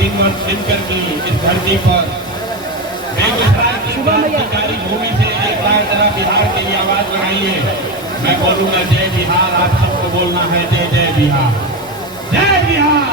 दिन करके इस धरती पर बेगूसराय की क्रांतिकारी भूमि से एक बार जरा बिहार के लिए आवाज बढ़ाइए। मैं बोलूंगा जय बिहार, आप सबको बोलना है जय जय बिहार, जय बिहार।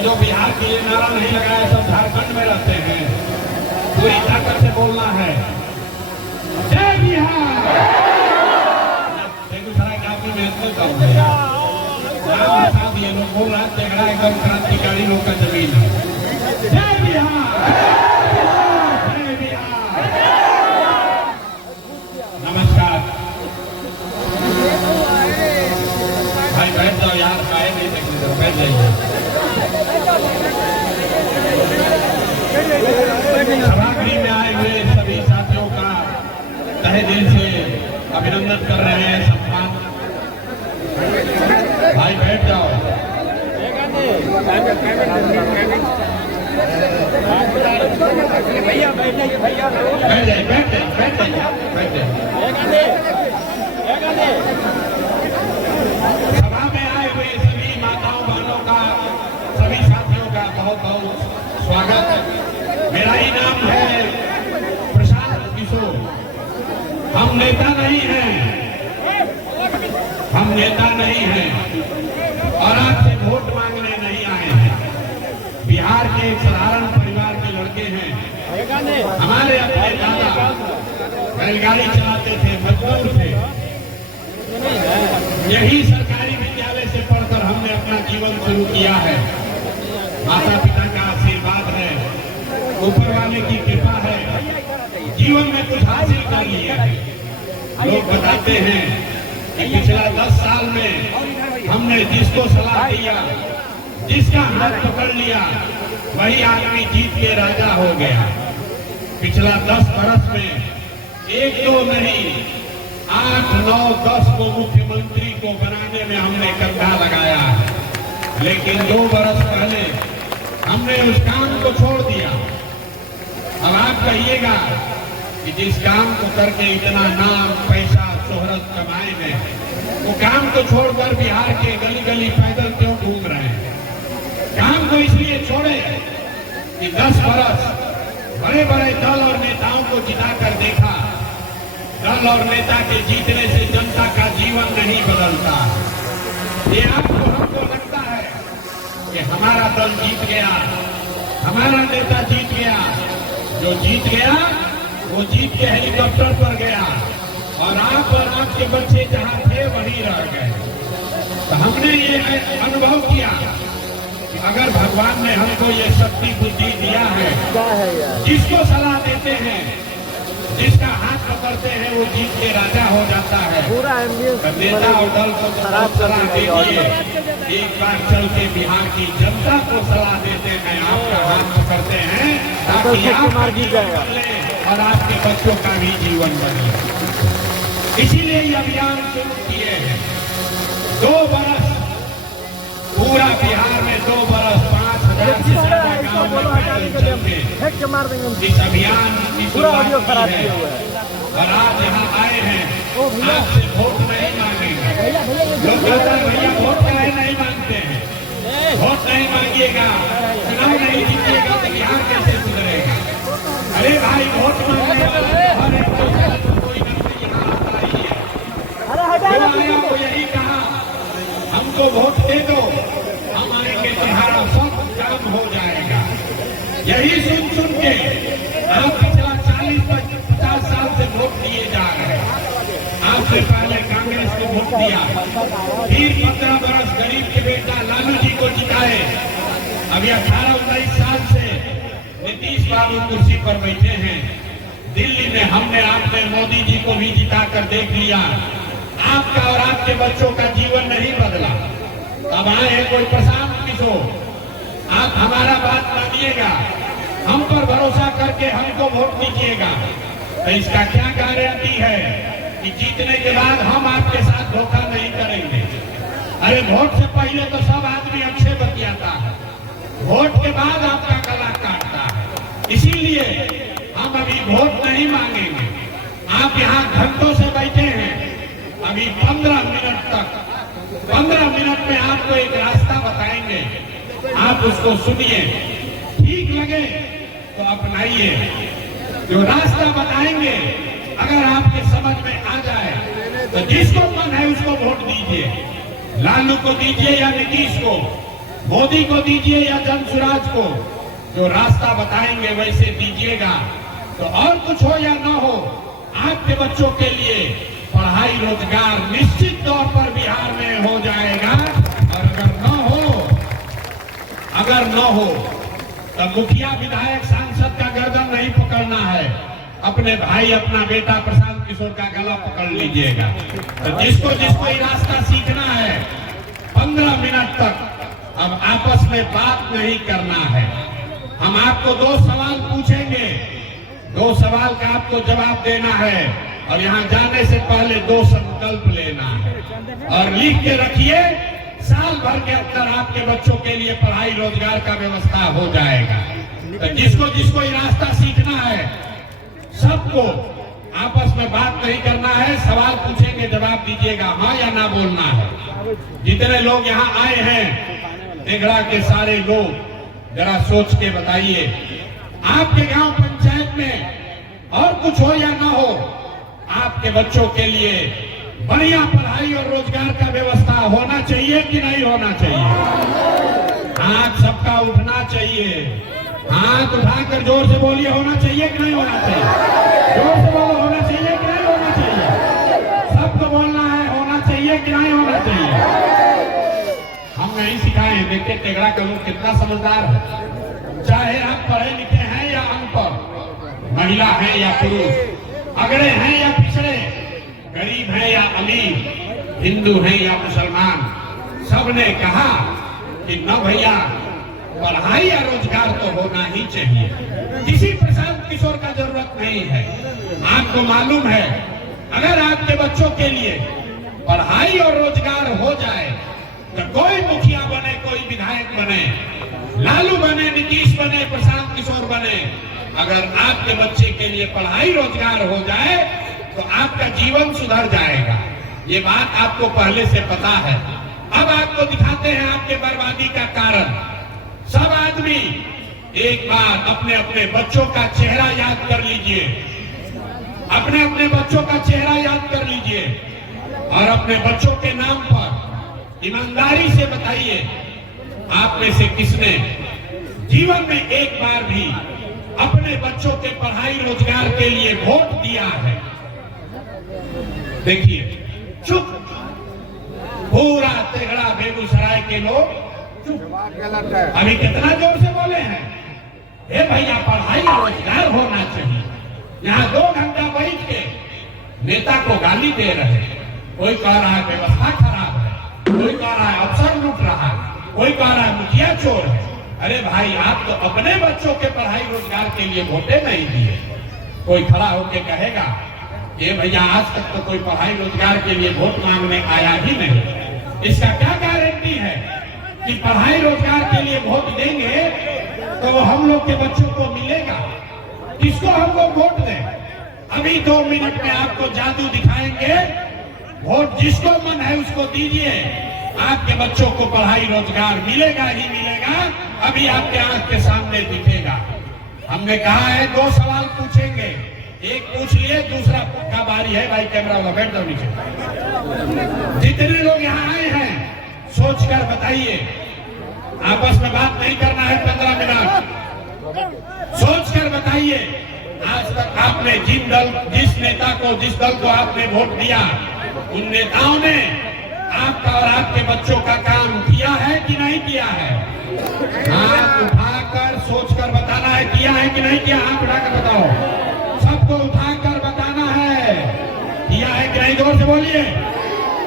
जो बिहार के लिए नारा नहीं लगाया सब झारखंड में रहते हैं, पूरी ताकत से बोलना है जय बिहार। बेगूसराय काफी महत्व का ये लोग बोल रहा है झगड़ा एकदम क्रांतिकारी लोग का जमीन है। जय बिहार, जय बिहार। नमस्कार भाई, बैठ जाओ यार, आए नहीं सकते, बैठ जाइए। सभागृह में आए हुए सभी साथियों का तहे दिल से अभिनंदन कर रहे हैं, सम्मान। भाई बैठ जाओ। भैया बैठ जाइए, भैया बैठ जाइए, बैठ जाइए, बैठ जाइए, बैठ जाइए। सभा में आए हुए सभी माताओं बहनों का, सभी साथियों का बहुत बहुत स्वागत। मेरा ही नाम है प्रशांत किशोर। हम नेता नहीं हैं, हम नेता नहीं हैं और आपसे वोट मांगने नहीं आए हैं। बिहार के एक साधारण परिवार के लड़के हैं। हमारे अपने दादा बैलगाड़ी चलाते थे, मजदूर थे। यही सरकारी विद्यालय से पढ़कर हमने अपना जीवन शुरू किया है। माता पिता का आशीर्वाद है, ऊपर वाले की कृपा है, जीवन में कुछ हासिल कर लिया है। लोग बताते हैं कि पिछला 10 साल में हमने जिसको सलाह दिया, जिसका हाथ पकड़ लिया, वही आदमी जीत के राजा हो गया। पिछला 10 बरस में 1 2 नहीं 8 9 10 को मुख्यमंत्री को बनाने में हमने कंधा लगाया है। लेकिन 2 बरस पहले हमने उस काम को छोड़ दिया। अब आप कहिएगा कि जिस काम को करके इतना नाम पैसा शोहरत कमाएंगे, वो काम को छोड़कर बिहार के गली गली पैदल क्यों घूम रहे हैं? काम को इसलिए छोड़े कि 10 बरस बड़े बड़े दल और नेताओं को जिताकर देखा। दल और नेता के जीतने से जनता का जीवन नहीं बदलता। ये आपको हमको लगता है कि हमारा दल जीत गया, हमारा नेता जीत गया। जो जीत गया वो जीत के हेलीकॉप्टर पर गया और आप और आपके बच्चे जहां थे वहीं रह गए। तो हमने ये अनुभव किया कि अगर भगवान ने हमको ये शक्ति बुद्धि दिया है, जिसको सलाह देते हैं, जिसका हाथ पकड़ते हैं, वो जीत के राजा हो जाता है। पूरा नेता और दल को सलाह दीजिए, एक बार चल के बिहार की जनता को सलाह देते हैं, आपका हाथ पकड़ते हैं ताकि आपका जीवन बदले और आपके बच्चों का भी जीवन बने। इसीलिए ये अभियान शुरू किए हैं। 2 बरस पूरा बिहार में 2 बरस 5000 से ज्यादा गाँव में पैदल चल के इस अभियान की शुरुआत की है। और आप यहाँ आए हैं, आपसे वोट नहीं मांगेंगे। लोग कहते हैं भैया वोट काहे नहीं मांगते हैं? वोट नहीं मांगिएगा, चुनाव नहीं जीतिएगा तो बिहार कैसे सुधरेगा? अरे भाई वोट मांगने वाला हर एक कोई न कोई यहाँ आता ही है। वो यही कहा हमको वोट दे दो, हम आएंगे तुम्हारा सब काम हो जाएगा। यही सुन सुन के आप पिछला 40-50 साल से वोट दिए जा रहे हैं। आपसे पहले कांग्रेस को वोट दिया, फिर 15 बरस गरीब के बेटा लालू जी को जिताए। अभी 18-19 साल से नीतीश बाबू कुर्सी पर बैठे हैं। दिल्ली में हमने आपने मोदी जी को भी जिताकर देख लिया। आपका और आपके बच्चों का जीवन नहीं बदला। अब आए हैं कोई प्रशांत किशोर, आप हमारा बात मानिएगा, हम पर भरोसा करके हमको वोट दीजिएगा। तो इसका क्या गारंटी है कि जीतने के बाद हम आपके साथ धोखा नहीं करेंगे? अरे वोट से पहले तो सब आदमी अच्छे बतियाता है, वोट के बाद आपका गला काटता है। इसीलिए हम अभी वोट नहीं मांगेंगे। आप यहाँ घंटों से बैठे हैं, अभी 15 मिनट तक 15 मिनट में आपको एक रास्ता बताएंगे, आप उसको सुनिए, ठीक लगे तो अपनाइए। जो रास्ता बताएंगे अगर आपके समझ में आ जाए तो जिसको मन है उसको वोट दीजिए। लालू को दीजिए या नीतीश को, मोदी को दीजिए या जनसुराज को। जो रास्ता बताएंगे वैसे दीजिएगा तो और कुछ हो या ना हो, आपके बच्चों के लिए पढ़ाई रोजगार निश्चित तौर पर बिहार में हो जाएगा। और अगर न हो तब मुखिया विधायक सांसद का गर्दन नहीं पकड़ना है, अपने भाई अपना बेटा प्रशांत किशोर का गला पकड़ लीजिएगा। तो जिसको ये रास्ता सीखना है 15 मिनट तक अब आपस में बात नहीं करना है। हम आपको 2 सवाल पूछेंगे, 2 सवाल का आपको जवाब देना है और यहाँ जाने से पहले 2 संकल्प लेना है और लिख के रखिए। साल भर के अंदर आपके बच्चों के लिए पढ़ाई रोजगार का व्यवस्था हो जाएगा। तो जिसको ये रास्ता सीखना है सबको आपस में बात नहीं करना है, सवाल पूछेंगे जवाब दीजिएगा, हाँ या ना बोलना है। जितने लोग यहाँ आए हैं तेघड़ा के सारे लोग जरा सोच के बताइए, आपके गांव पंचायत में और कुछ हो या ना हो, आपके बच्चों के लिए बढ़िया पढ़ाई और रोजगार का व्यवस्था होना चाहिए कि नहीं होना चाहिए? हाथ सबका उठना चाहिए, हाथ उठाकर जोर से बोलिए, होना चाहिए कि नहीं होना चाहिए? जोर से बोलो, होना चाहिए कि नहीं होना चाहिए? सबको बोलना है, होना चाहिए कि नहीं होना चाहिए? हम नहीं सिखाए हैं। देखिए तेघड़ा का लोग कितना समझदार है। चाहे आप पढ़े लिखे हैं या अनपढ़, महिला है या पुरुष, अगड़े हैं या पिछड़े, गरीब है या अमीर, हिंदू है या मुसलमान, सबने कहा कि न भैया पढ़ाई या रोजगार तो होना ही चाहिए। किसी प्रशांत किशोर का जरूरत नहीं है। आपको मालूम है अगर आपके बच्चों के लिए पढ़ाई और रोजगार हो जाए तो कोई मुखिया बने, कोई विधायक बने, लालू बने, नीतीश बने, प्रशांत किशोर बने, अगर आपके बच्चे के लिए पढ़ाई रोजगार हो जाए तो आपका जीवन सुधर जाएगा। ये बात आपको पहले से पता है। अब आपको दिखाते हैं आपके बर्बादी का कारण। सब आदमी एक बार अपने अपने बच्चों का चेहरा याद कर लीजिए, अपने अपने बच्चों का चेहरा याद कर लीजिए और अपने बच्चों के नाम पर ईमानदारी से बताइए, आप में से किसने जीवन में एक बार भी अपने बच्चों के पढ़ाई रोजगार के लिए वोट दिया है? देखिए, चुप, पूरा तेघड़ा बेगूसराय के लोग चुप। अभी कितना जोर से बोले हैं, हे भैया पढ़ाई रोजगार होना चाहिए। यहाँ 2 घंटा बैठ के नेता को गाली दे रहे हैं। कोई कह रहा है व्यवस्था खराब है, कोई कह रहा है अफसर लूट रहा है, कोई कह रहा है मुखिया चोर है। अरे भाई, आप तो अपने बच्चों के पढ़ाई रोजगार के लिए वोटे नहीं दिए। कोई खड़ा होके कहेगा ये भैया आज तक तो कोई पढ़ाई रोजगार के लिए वोट मांगने आया ही नहीं। इसका क्या गारंटी है कि पढ़ाई रोजगार के लिए वोट देंगे तो वो हम लोग के बच्चों को मिलेगा? किसको हम लोग वोट दें? अभी 2 मिनट में आपको जादू दिखाएंगे। वोट जिसको मन है उसको दीजिए, आपके बच्चों को पढ़ाई रोजगार मिलेगा ही मिलेगा। अभी आपके आंख के सामने दिखेगा। हमने कहा है 2 सवाल पूछेंगे, एक पूछ लिए, दूसरा का बारी है। भाई कैमरा वाला बैठ जाओ नीचे। जितने लोग यहाँ आए हैं सोच कर बताइए, आपस में बात नहीं करना है। 15 मिनट सोच कर बताइए, आज तक आपने जिस नेता को, जिस दल को आपने वोट दिया, उन नेताओं ने आपका और आपके बच्चों का काम किया है कि नहीं किया है? हाथ उठाकर सोचकर बताना है, किया है कि नहीं किया? हाथ उठाकर बताओ, सबको उठाकर बताना है, किया है कि नहीं? जोर से बोलिए,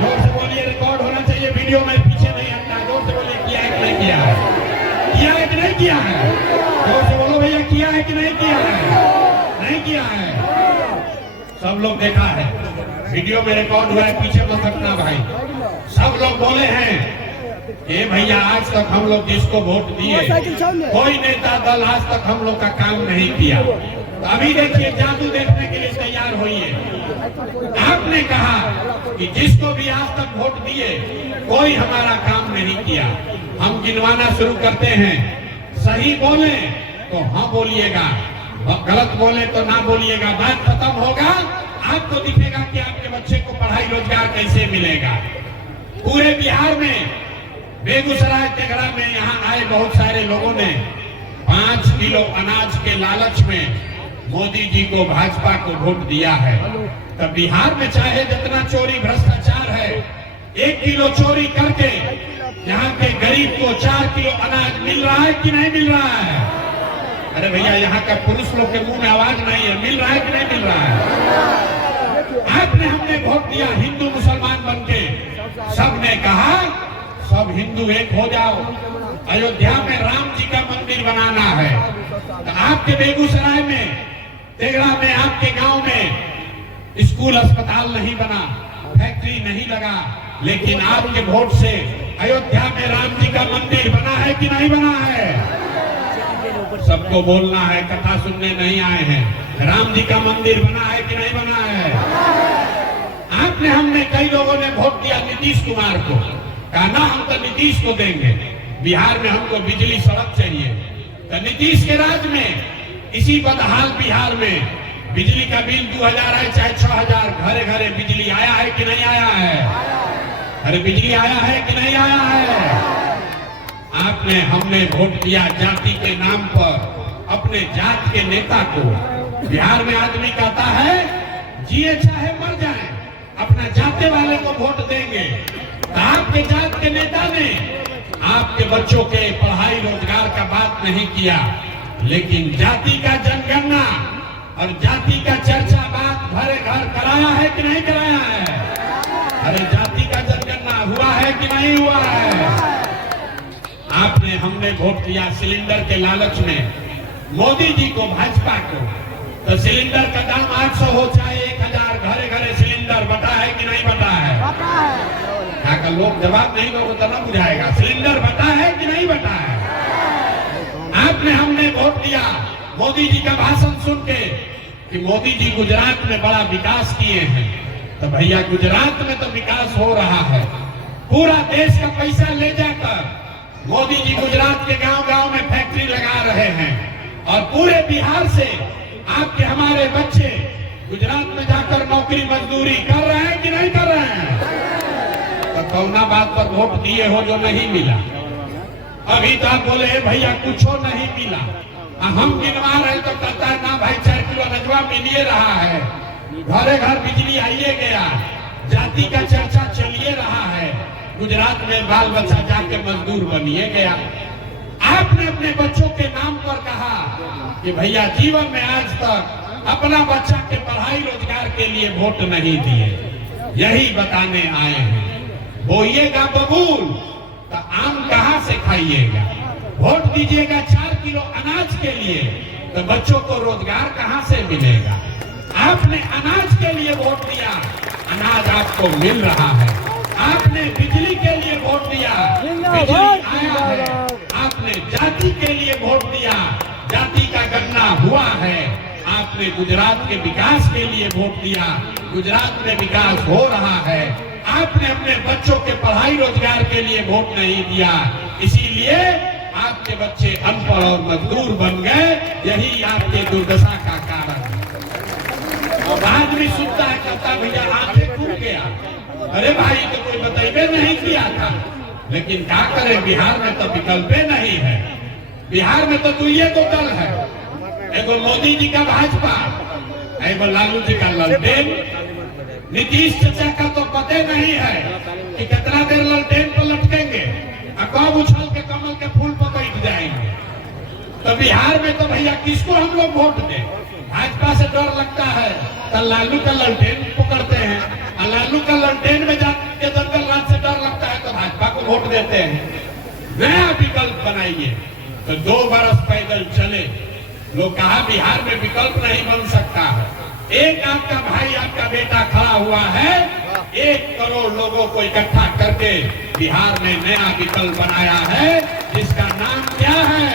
जोर से बोलिए, रिकॉर्ड होना चाहिए, वीडियो में पीछे नहीं हटना। जोर से बोलिए, किया है कि नहीं किया है? किया है कि नहीं किया है? जोर से बोलो भैया, किया है कि नहीं किया है? नहीं किया है। सब लोग देखा है, वीडियो में रिकॉर्ड हुआ है, पीछे मत हटना भाई। सब लोग बोले हैं ये भैया आज तक हम लोग जिसको वोट दिए, कोई नेता दल आज तक हम लोग का काम नहीं किया। तो अभी देखिए जादू देखने के लिए तैयार होइए। आपने कहा कि जिसको भी आज तक वोट दिए कोई हमारा काम नहीं किया। हम गिनवाना शुरू करते हैं, सही बोले तो हाँ बोलिएगा, गलत बोले तो ना बोलिएगा। बात खत्म होगा, आपको दिखेगा कि आपके बच्चे को पढ़ाई रोजगार कैसे मिलेगा। पूरे बिहार में बेगूसराय तेघड़ा में यहाँ आए बहुत सारे लोगों ने 5 किलो अनाज के लालच में मोदी जी को, भाजपा को वोट दिया है। तब बिहार में चाहे जितना चोरी भ्रष्टाचार है, 1 किलो चोरी करके यहाँ के गरीब को 4 किलो अनाज मिल रहा है कि नहीं मिल रहा है? अरे भैया, यहाँ का पुरुष लोग के मुंह में आवाज नहीं है, मिल रहा है कि नहीं मिल रहा है? आपने हमने वोट दिया हिंदू मुसलमान बनके, सबने कहा सब हिंदू एक हो जाओ, अयोध्या में राम जी का मंदिर बनाना है। तो आपके बेगूसराय में, तेघड़ा में, आपके गांव में स्कूल अस्पताल नहीं बना, फैक्ट्री नहीं लगा, लेकिन आपके वोट से अयोध्या में राम जी का मंदिर बना है कि नहीं बना है? सबको बोलना है, कथा सुनने नहीं आए हैं। राम जी का मंदिर बना है कि नहीं बना है? आपने हमने कई लोगों ने वोट दिया नीतीश कुमार को, कहा ना हम तो नीतीश को देंगे, बिहार में हमको बिजली सड़क चाहिए। तो नीतीश के राज में इसी बदहाल बिहार में बिजली का बिल 2000 है चाहे 6000, घरे घरे बिजली आया है कि नहीं आया है? अरे बिजली आया है कि नहीं आया है? आपने हमने वोट दिया जाति के नाम पर अपने जात के नेता को। बिहार में आदमी कहता है जिए चाहे मर जाए, अपना जाते वाले को वोट देंगे। तो आपके जात के नेता ने आपके बच्चों के पढ़ाई रोजगार का बात नहीं किया, लेकिन जाति का जनगणना और जाति का चर्चा बात भरे घर कराया है कि नहीं कराया है? अरे जाति का जनगणना हुआ है कि नहीं हुआ है? आपने हमने वोट दिया सिलेंडर के लालच में मोदी जी को, भाजपा को। तो सिलेंडर का दाम 800 हो चाहे 1000, घरे घरे सिलेंडर बटा है कि नहीं बटा है? यहाँ का लोग जवाब नहीं दोगे तो ना बुझाएगा। सिलेंडर बटा है कि नहीं बटा है? आपने हमने वोट दिया मोदी जी का भाषण सुन के कि मोदी जी गुजरात में बड़ा विकास किए हैं। तो भैया गुजरात में तो विकास हो रहा है, पूरा देश का पैसा ले जाकर मोदी जी गुजरात के गांव गांव में फैक्ट्री लगा रहे हैं, और पूरे बिहार से आपके हमारे बच्चे गुजरात में जाकर नौकरी मजदूरी कर रहे हैं कि नहीं कर रहे हैं? तो कौना बात पर वोट दिए हो जो नहीं मिला? अभी तो आप बोले भैया कुछ नहीं मिला, हम गिनवा रहे तो कहता है ना भाई 4 किलो अनजवा मिलिए रहा है, घरे घर बिजली आइए गया, जाति का चर्चा चलिए रहा है, गुजरात में बाल बच्चा जाके मजदूर बनिए गया। आपने अपने बच्चों के नाम पर कहा कि भैया जीवन में आज तक अपना बच्चा के पढ़ाई रोजगार के लिए वोट नहीं दिए, यही बताने आए हैं। बोइएगा बबूल तो आम कहाँ से खाइएगा? वोट दीजिएगा 4 किलो अनाज के लिए तो बच्चों को रोजगार कहाँ से मिलेगा? आपने अनाज के लिए वोट दिया, अनाज आपको मिल रहा है। आपने बिजली के लिए वोट दिया, बिजली आया है। आपने जाति के लिए वोट दिया, जाति का गणना हुआ है। आपने गुजरात के विकास के लिए वोट दिया, गुजरात में विकास हो रहा है। आपने अपने बच्चों के पढ़ाई रोजगार के लिए वोट नहीं दिया, इसीलिए आपके बच्चे अनपढ़ और मजदूर बन गए। यही आपके दुर्दशा का कारण है। अब आदमी सुनता है कहता भैया आंखें खुल गया, अरे भाई तो कोई बताइए नहीं किया था, लेकिन क्या करें बिहार में तो विकल्प नहीं है। बिहार में तो 2 दल है, एगो मोदी जी का भाजपा, एगो लालू जी का ललटेन। नीतीश चाचा का तो पता नहीं है कि कितना देर ललटेन पर लटकेंगे और कब उछल के कमल के फूल पर बैठ जाएंगे। तो बिहार में तो भैया किसको हम लोग वोट दें? भाजपा से डर लगता है तो लालू का ललटेन पकड़ते हैं, और लालू का ललटेन में जाके दंगल राज से डर लगता है तो भाजपा को वोट देते हैं। नया विकल्प बनाइए। तो 2 बरस पैदल चले, लोग कहा बिहार में विकल्प नहीं बन सकता है। एक आपका भाई, आपका बेटा खड़ा हुआ है, 1 करोड़ लोगों को इकट्ठा करके बिहार में नया विकल्प बनाया है, जिसका नाम क्या है?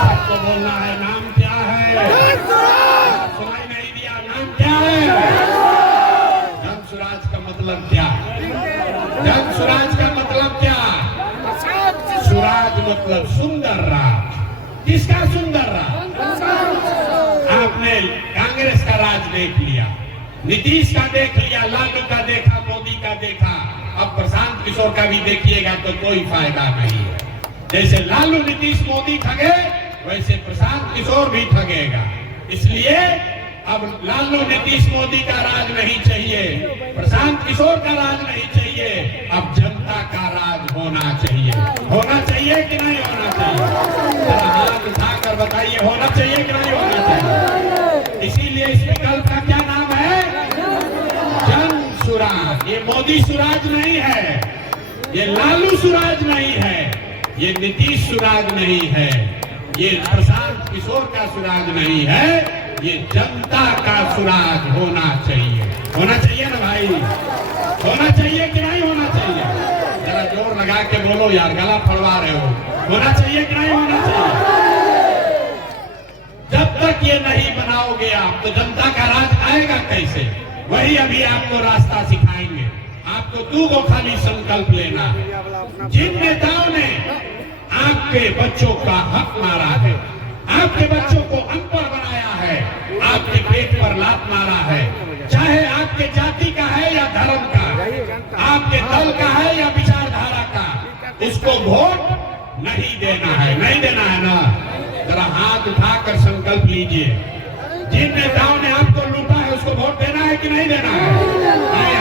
सबको बोलना है, नाम क्या है? सुनाई नहीं दिया? नाम क्या है? जन स्वराज का मतलब क्या? जन स्वराज का मतलब क्या? स्वराज मतलब सुंदर राज। किसका सुंदर राज? आपने कांग्रेस का राज देख लिया, नीतीश का देख लिया, लालू का देखा, मोदी का देखा, अब प्रशांत किशोर का भी देखिएगा तो कोई फायदा नहीं है। जैसे लालू नीतीश मोदी ठगे, वैसे प्रशांत किशोर भी ठगेगा। इसलिए अब लालू नीतीश मोदी का राज नहीं चाहिए, प्रशांत किशोर का राज नहीं चाहिए, अब जनता का राज होना चाहिए। होना चाहिए कि नहीं होना चाहिए? जरा हाथ उठाकर बताइए, होना चाहिए कि नहीं होना चाहिए? इसीलिए इस विकल्प का क्या नाम है? जन सुराज। ये मोदी सुराज नहीं है, ये लालू सुराज नहीं है, ये नीतीश सुराज नहीं है, ये प्रशांत किशोर का सुराज नहीं है, ये जनता का सुराज होना चाहिए। होना चाहिए ना भाई? होना चाहिए कि नहीं होना चाहिए? जरा जोर लगा के बोलो यार, गला फड़वा रहे हो। होना चाहिए कि नहीं होना चाहिए? जब तक ये नहीं बनाओगे आप, तो जनता का राज आएगा कैसे? वही अभी आपको रास्ता सिखाएंगे। आपको दो को खाली संकल्प लेना है। जिन नेताओं ने आपके बच्चों का हक मारा है, आपके बच्चों को अनपढ़ बनाया है, आपके पेट पर लात मारा है, चाहे आपके जाति का है या धर्म का, आपके दल का है या विचारधारा का, उसको वोट नहीं देना है। नहीं देना है ना? जरा हाथ उठाकर संकल्प लीजिए। जिन नेताओं ने आपको लूटा है, उसको वोट देना है कि नहीं देना है?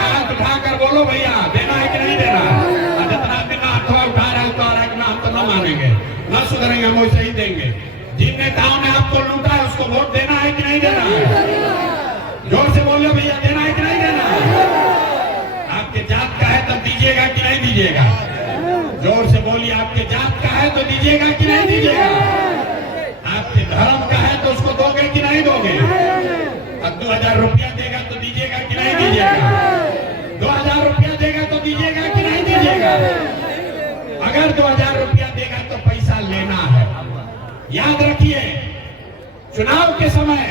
हाथ उठाकर बोलो भैया, देना है कि नहीं देना है? जितना दिन हाथों उठा रहा है, उतार है, हम तो न मानेंगे, न सुधरेंगे, हम वैसे ही देंगे। जिन नेताओं ने आपको लूटा है, उसको वोट देना है कि नहीं देना है? जोर से बोलो भैया, देना है कि नहीं देना है? आपके जात का है तब दीजिएगा कि नहीं दीजिएगा? जोर से बोलिए, आपके जात का है तो दीजिएगा कि नहीं दीजिएगा? आपके धर्म का है तो उसको दोगे कि नहीं दोगे? अब 2000 रुपया देगा तो दीजिएगा कि नहीं दीजिएगा? 2000 रुपया देगा तो दीजिएगा कि नहीं दीजिएगा? अगर 2000 रुपया देगा तो पैसा लेना है। याद रखिए, चुनाव के समय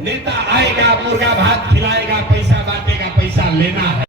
नेता आएगा, मुर्गा भात खिलाएगा, पैसा बांटेगा, पैसा लेना है।